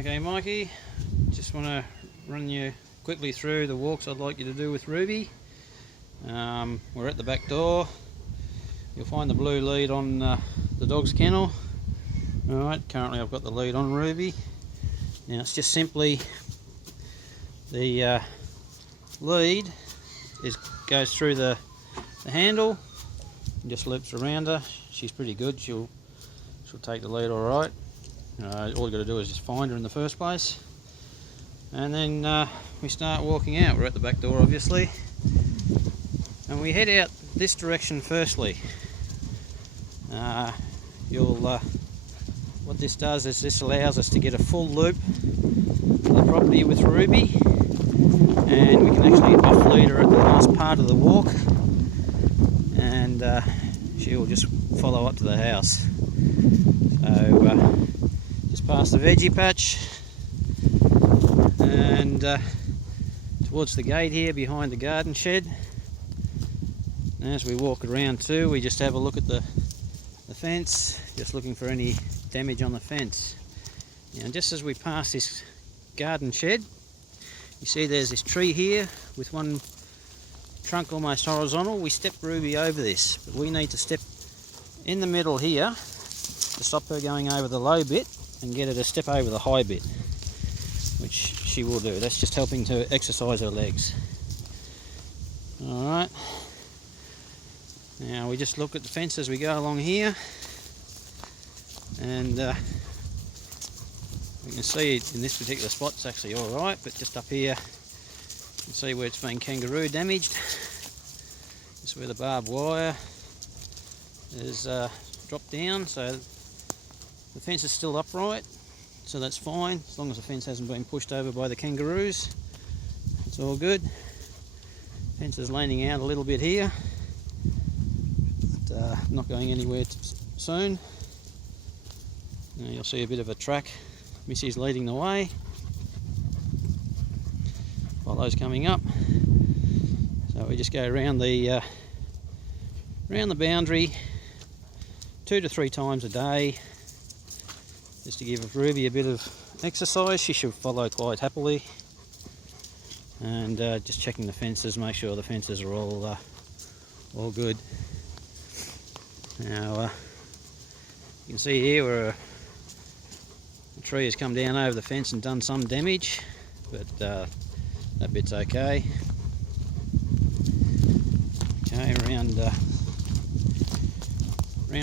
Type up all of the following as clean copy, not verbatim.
Okay, Mikey, just want to run you quickly through the walks I'd like you to do with Ruby. We're at the back door. You'll find the blue lead on the dog's kennel. Alright, currently I've got the lead on Ruby. Now it's just simply the lead goes through the handle and just loops around her. She's pretty good, she'll take the lead alright. All you got to do is just find her in the first place, and then we start walking out. We're at the back door obviously, and we head out this direction firstly. What this does is this allows us to get a full loop of the property with Ruby, and we can actually off-lead her at the last part of the walk, and she will just follow up to the house. So just past the veggie patch and towards the gate here behind the garden shed. And as we walk around too, we just have a look at the fence, just looking for any damage on the fence. And just as we pass this garden shed, you see there's this tree here with one trunk almost horizontal. We step Ruby over this, but we need to step in the middle here to stop her going over the low bit and get her to step over the high bit, which she will do. That's just helping to exercise her legs. Alright, now we just look at the fence as we go along here, and we can see in this particular spot it's actually alright, but just up here you can see where it's been kangaroo damaged. This is where the barbed wire is dropped down, so the fence is still upright, so that's fine as long as the fence hasn't been pushed over by the kangaroos. It's all good. Fence is leaning out a little bit here, but not going anywhere soon. Now you'll see a bit of a track. Missy's leading the way. Follows coming up. So we just go around the boundary 2 to 3 times a day, just to give Ruby a bit of exercise. She should follow quite happily, and just checking the fences, make sure the fences are all good. Now you can see here where a tree has come down over the fence and done some damage, but that bit's okay. Okay, around to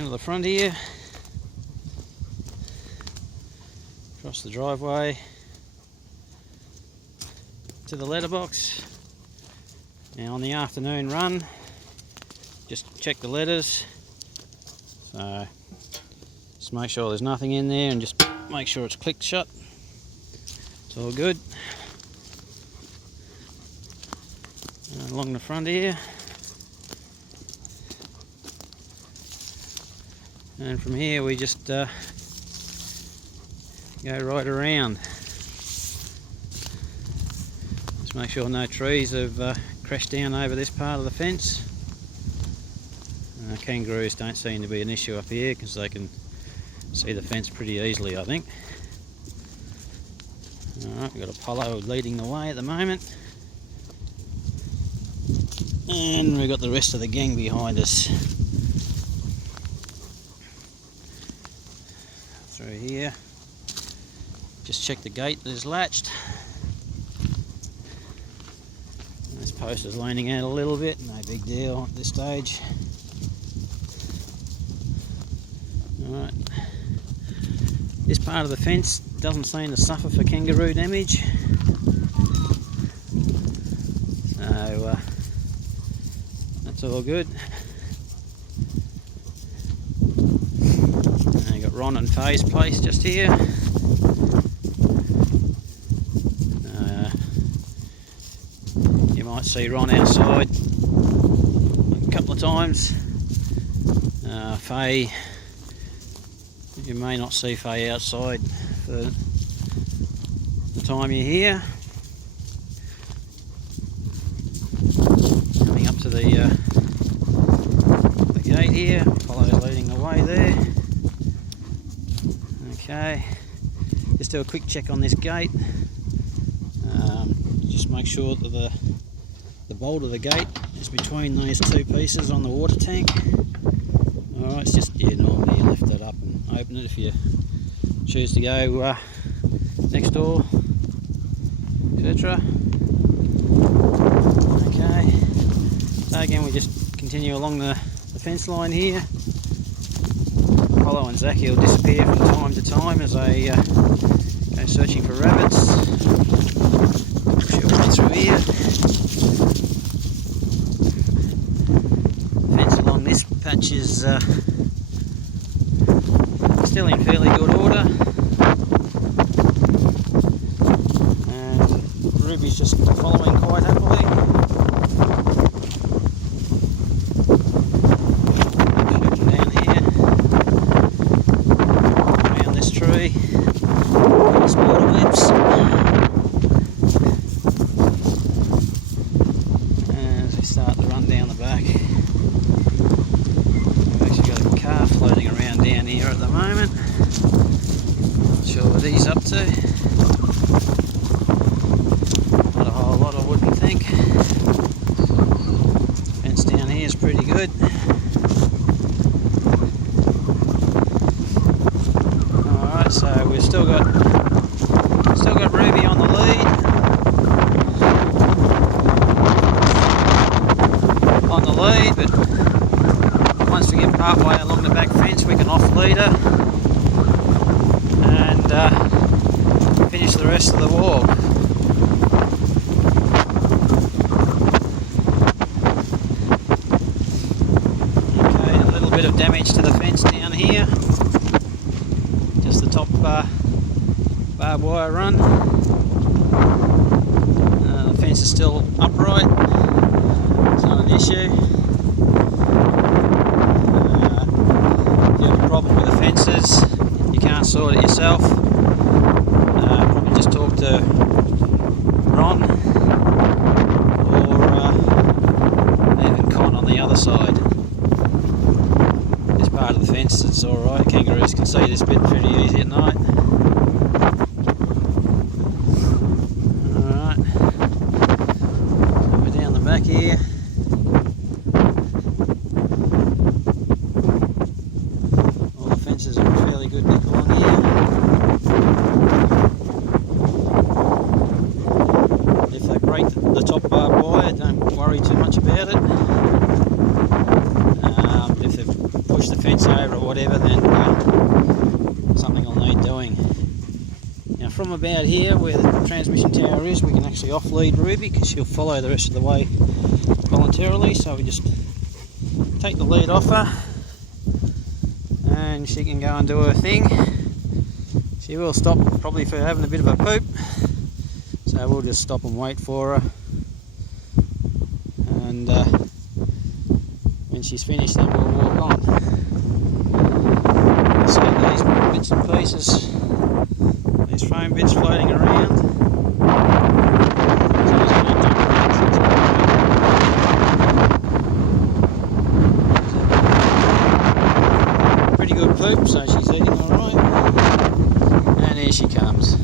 the front here, across the driveway to the letterbox. Now on the afternoon run, just check the letters, so just make sure there's nothing in there and just make sure it's clicked shut. It's all good. And along the front here, and from here we just go right around. Just make sure no trees have crashed down over this part of the fence. Kangaroos don't seem to be an issue up here because they can see the fence pretty easily, I think. Alright, we've got Apollo leading the way at the moment, and we've got the rest of the gang behind us. Through here, just check the gate that is latched. And this post is leaning out a little bit, no big deal at this stage. Alright, this part of the fence doesn't seem to suffer for kangaroo damage, so that's all good. Ron and Faye's place just here. You might see Ron outside a couple of times. Faye, you may not see Faye outside for the time you're here. Coming up to the gate here, Apollo's leading the way there. Okay, Just do a quick check on this gate. Just make sure that the bolt of the gate is between these two pieces on the water tank. Alright, it's just, normally you lift it up and open it if you choose to go next door, etc. Okay, so again we just continue along the fence line here. Apollo and Zachy will disappear from time to time as they go searching for rabbits. Push your way through here. Fence along this patch is still in fairly good order, and Ruby's just following quite happily. Shooting down here, around this tree, spider webs, and as we start to run down the back, we've actually got a car floating around down here at the moment. Not sure what he's up to. Not a whole lot, I wouldn't think. Fence down here is pretty good. Alright, so we've still got Ruby on the lead. But once we get part way along the back fence we can off-lead her and finish the rest of the walk. Okay, a little bit of damage to the fence down here, just the top barbed wire run. The fence is still upright, it's not an issue. If you have a problem with the fences, you can't sort it yourself, probably just talk to Ron or even Con on the other side. This part of the fence, it's alright, kangaroos can see this bit pretty easy at night. Alright, so we're down the back here. All the fences are in fairly good nick along here. If they break the top barbed wire, don't worry too much about it. But if they've pushed the fence over or whatever, then something will need doing. Now from about here where the transmission tower is, we can actually off-lead Ruby because she'll follow the rest of the way voluntarily, so we just take the lead off her and she can go and do her thing. She will stop probably for having a bit of a poop, so we'll just stop and wait for her, and when she's finished then we'll walk on. See these bits and pieces, these foam bits floating around. Pretty good poop, so she's eating alright. And here she comes.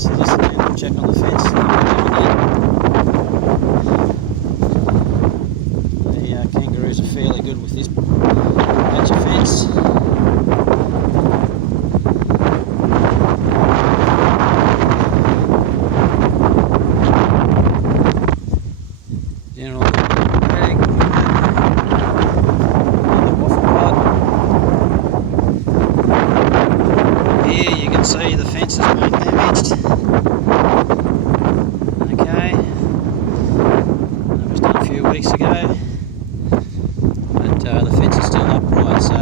So just check on the fence. The kangaroos are fairly good with this patch of fence. General drag, the waffle pot. Here you can see the fence has been damaged. Okay, that was done a few weeks ago, but the fence is still upright, so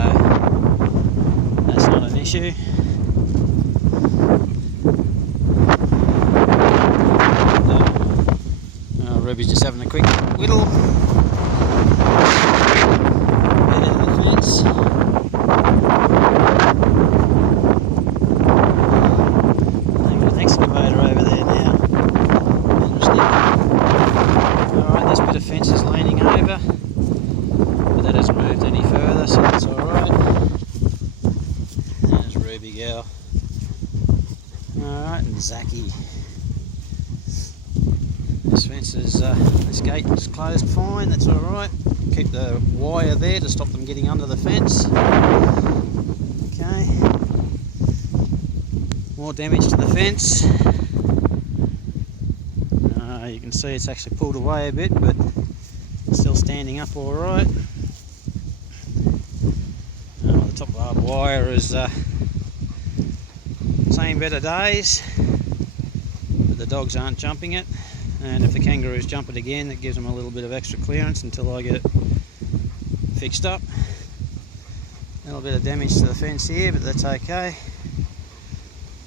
that's not an issue. Ruby's just having a quick whittle there to the fence. They've got an excavator over there now. Interesting. Alright, this bit of fence is leaning over, but that hasn't Zaki. This gate is closed fine, that's alright. Keep the wire there to stop them getting under the fence. Okay. More damage to the fence. You can see it's actually pulled away a bit, but it's still standing up alright. The top barbed wire is seen better days, but the dogs aren't jumping it, and if the kangaroos jump it again, that gives them a little bit of extra clearance until I get it fixed up. A little bit of damage to the fence here, but that's okay.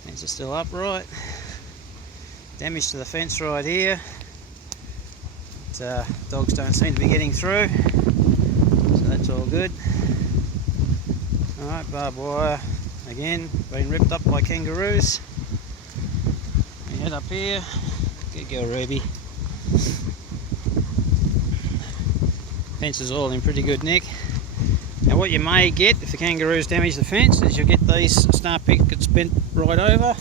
Fence is still upright. Damage to the fence right here. But, dogs don't seem to be getting through, so that's all good. Alright, barbed wire again, been ripped up by kangaroos. We head up here. Good girl, Ruby. Fence is all in pretty good nick. Now what you may get if the kangaroos damage the fence is you'll get these star pickets bent right over.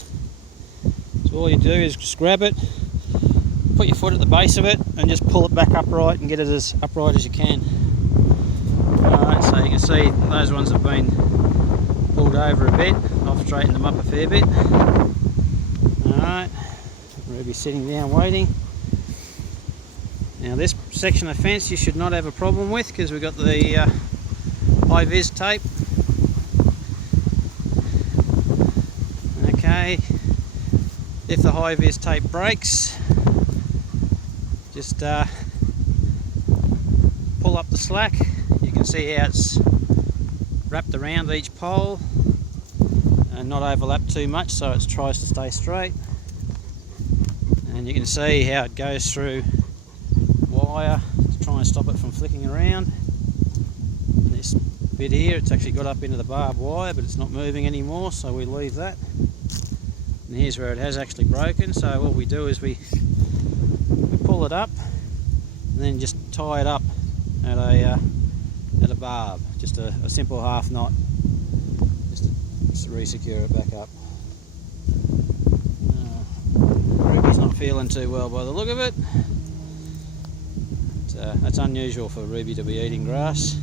So all you do is just grab it, put your foot at the base of it and just pull it back upright and get it as upright as you can. Alright, so you can see those ones have been pulled over a bit. I've straightened them up a fair bit. Alright, Ruby's sitting down waiting. Now this section of fence you should not have a problem with because we've got the high-vis tape. Okay, if the high-vis tape breaks, just pull up the slack. You can see how it's wrapped around each pole and not overlap too much, so it tries to stay straight. And you can see how it goes through wire to try and stop it from flicking around. And this bit here, it's actually got up into the barbed wire, but it's not moving anymore, so we leave that. And here's where it has actually broken, so what we do is we pull it up and then just tie it up at a barb, just a simple half knot, just to re-secure it back up. Ruby's not feeling too well by the look of it. That's unusual for Ruby to be eating grass.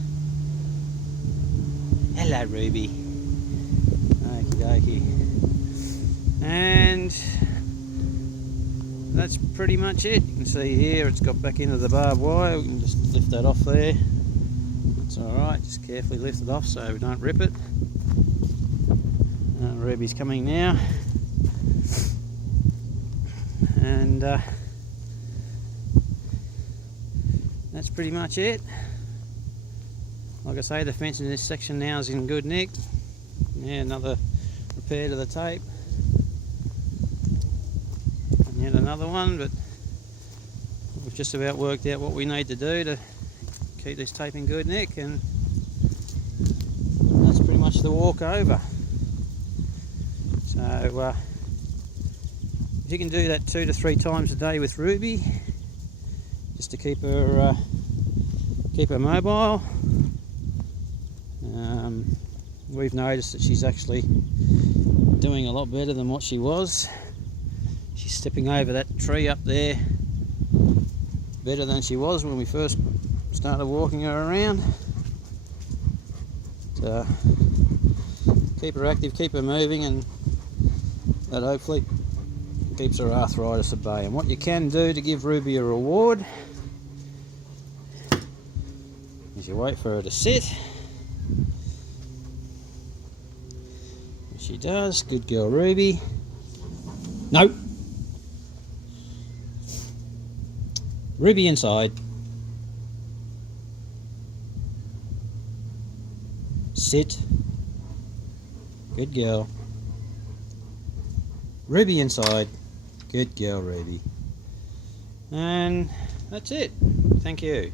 Hello, Ruby. Okie dokie. And that's pretty much it. You can see here it's got back into the barbed wire. We can just lift that off there. That's alright, just carefully lift it off so we don't rip it. Ruby's coming now. And that's pretty much it. Like I say, the fence in this section now is in good nick. Yeah, another repair to the tape. And yet another one, but we've just about worked out what we need to do to keep this tape in good nick, and that's pretty much the walk over. So if you can do that 2 to 3 times a day with Ruby, just to keep her mobile. We've noticed that she's actually doing a lot better than what she was. She's stepping over that tree up there better than she was when we first started walking her around. So keep her active, keep her moving, and that hopefully keeps her arthritis at bay. And what you can do to give Ruby a reward is you wait for her to sit. And she does. Good girl, Ruby. No. Ruby inside. Sit. Good girl. Ruby inside. Good girl, Ruby. And that's it. Thank you.